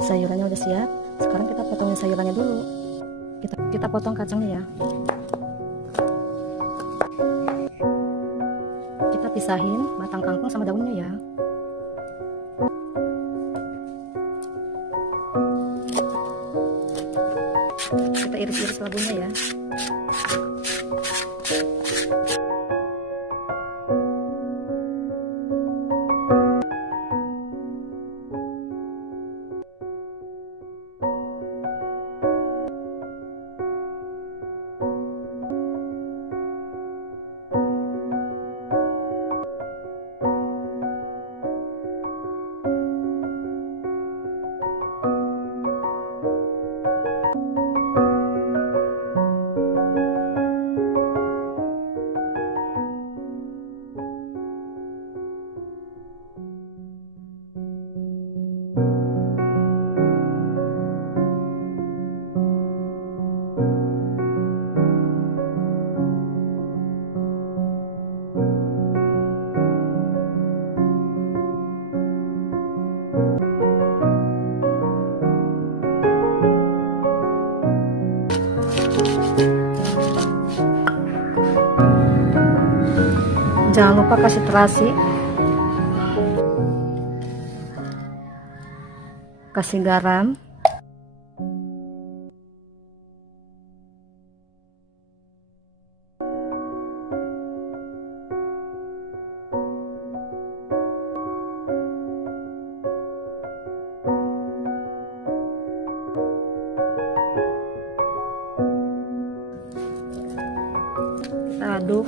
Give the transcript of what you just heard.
Sayurannya udah siap. Sekarang kita potongin sayurannya dulu. Kita potong kacangnya ya. Kita pisahin batang kangkung sama daunnya ya. Kita iris-iris labunya ya. Jangan lupa kasih terasi, kasih garam, kita aduk.